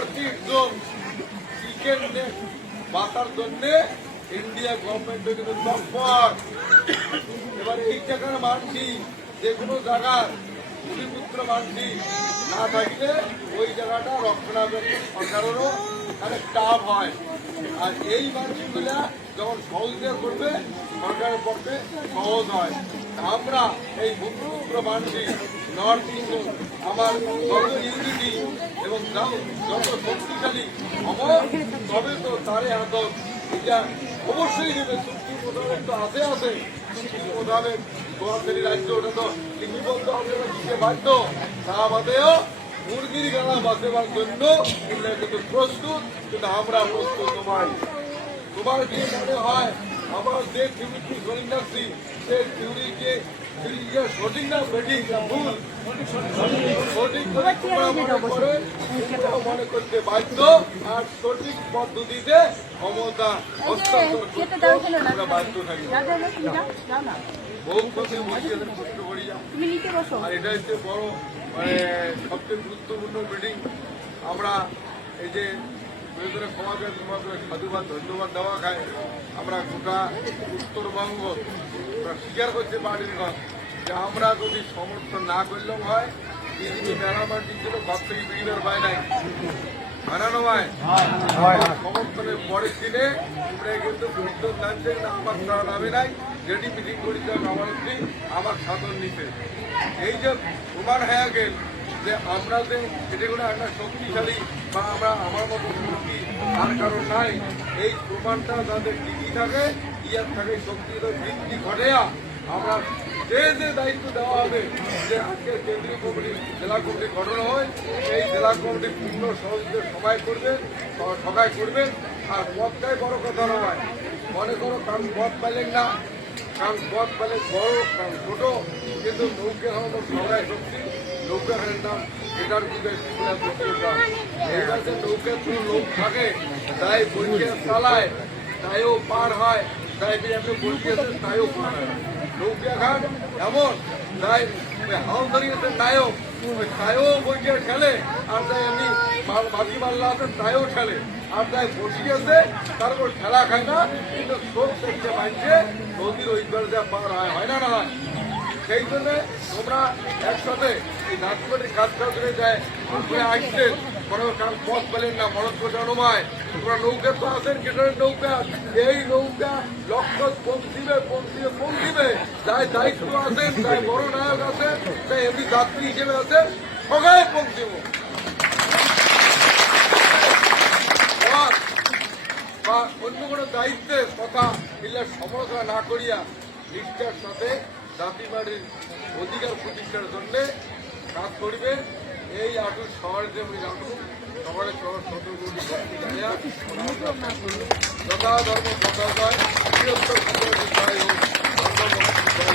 North east zone chicken বাঁচার জন্য India government কিন্তু তৎপর। এবার এই জায়গার মানছি যে কোনো জায়গার ভূমিপুত্র মানছি না থাকলে ওই জায়গাটা রক্ষণাবেক্ষণ সরকারেরও অনেক টাফ হয়। আর এই মানসিকগুলা যখন সহজে করবে সরকারের পক্ষে সহজ হয়। আমরা এই ভূমিপুত্র মানছি নর্থ ইস্ট আমার যত ইউনিটি এবং যত শক্তিশালী অমর তবে তো তারে আদর এটা অবশ্যই নেবে। চুক্তি মোতাবেক তো আছে চুক্তি মোতাবেক গোয়ালতলি রাজ্য ওটা তো লিপিবদ্ধ হবে দিতে বাধ্য। তা বাদেও মুরগির গালা বাঁচাবার জন্য এগুলো কিন্তু প্রস্তুত, কিন্তু আমরা প্রস্তুত নয়। তোমার কি মনে হয় আমার যে থিওরিটি শরীর রাখছি সে থিওরিকে সঠিক না বেঠিক না ভুল? সঠিক মনে করতে বাধ্য আর সঠিক পদ্ধতিতে ক্ষমতা হস্তান্তর করতে আমরা বাধ্য থাকি। বহু কথা বলছি কষ্ট করি। আর এটা হচ্ছে বড় মানে সবচেয়ে গুরুত্বপূর্ণ মিটিং। আমরা এই যে সমাজে তোমাদের সাধুবাদ ধন্যবাদ দেওয়া খায় আমরা গোটা উত্তরবঙ্গ স্বীকার করতে পারি যে আমরা যদি সমর্থন না করলেও হয় বিজেপি মেরামত দিচ্ছিল ঘর থেকে বিজেপির পায় নাই বানানো হয় সমর্থনের পরের দিনে আমরা কিন্তু উদ্যোগ নামছে না আমার তারা নামে নাই যেটি মিটিং করেছে আমার আমার সাধন নিতে। এই যে প্রমাণ হয়ে গেল যে আমরা যে এটাগুলো একটা শক্তিশালী বা আমরা আমার মতো শক্তি আর কারণ নাই, এই প্রমাণটা যাদের টিকি থাকে ইয়ার থাকে শক্তি বৃদ্ধি ঘটে। আমরা যে যে দায়িত্ব দেওয়া হবে যে আজকে কেন্দ্রীয় কমিটি জেলা কমিটি গঠন হয় এই জেলা কমিটি পূর্ণ সহযোগিতা সবাই করবেন। আর পথটাই বড় কথা নয়, মনে করো কারণ পথ পাইলেন না, কারণ পথ পাইলে বড় কারণ ছোট, কিন্তু নৌকে আমাদের সবাই শক্তি নৌকাখানের নাম এটার এইবার যে নৌকার কোনো লোক থাকে তাই বইকে চালায় তাইও পার হয়, তাই আপনি বইকে তাইও পার হয়। নৌকাঘাট এমন তাই হাল ধরিয়েছে নায়ক ওই তাইও বইকে খেলে, আর তাই এমনি বাজি মাল্লা আছেন তাইও খেলে, আর তাই বসি গেছে তারপর খেলা খায় না, কিন্তু শোক দেখতে পাইছে নদীর ওই যা পার হয় না না হয়। সেই জন্য তোমরা একসাথে এই নাচপাটির কাজ করে যায় করে আসছেন কোনো কারণ পথ পেলেন না মরদ প্রজন্মায় তোমরা নৌকা তো আছেন কেটারের নৌকা, এই নৌকা লক্ষ্য পৌঁছিবে তাই দায়িত্ব আছেন, তাই বড় নায়ক আছেন, তাই এমনি যাত্রী হিসেবে আছেন, সবাই পৌঁছিব। বা অন্য কোনো দায়িত্বের কথা মিলে সমালোচনা না করিয়া নিষ্ঠার সাথে জাতিবাড়ির অধিকার প্রতিষ্ঠার জন্য কাজ করবে। এই আটুর শহরে যে আমি জানবো শহরে শহর সতর্কটি যথা ধর্ম যথা বৃহত্তর হোক ধর্ম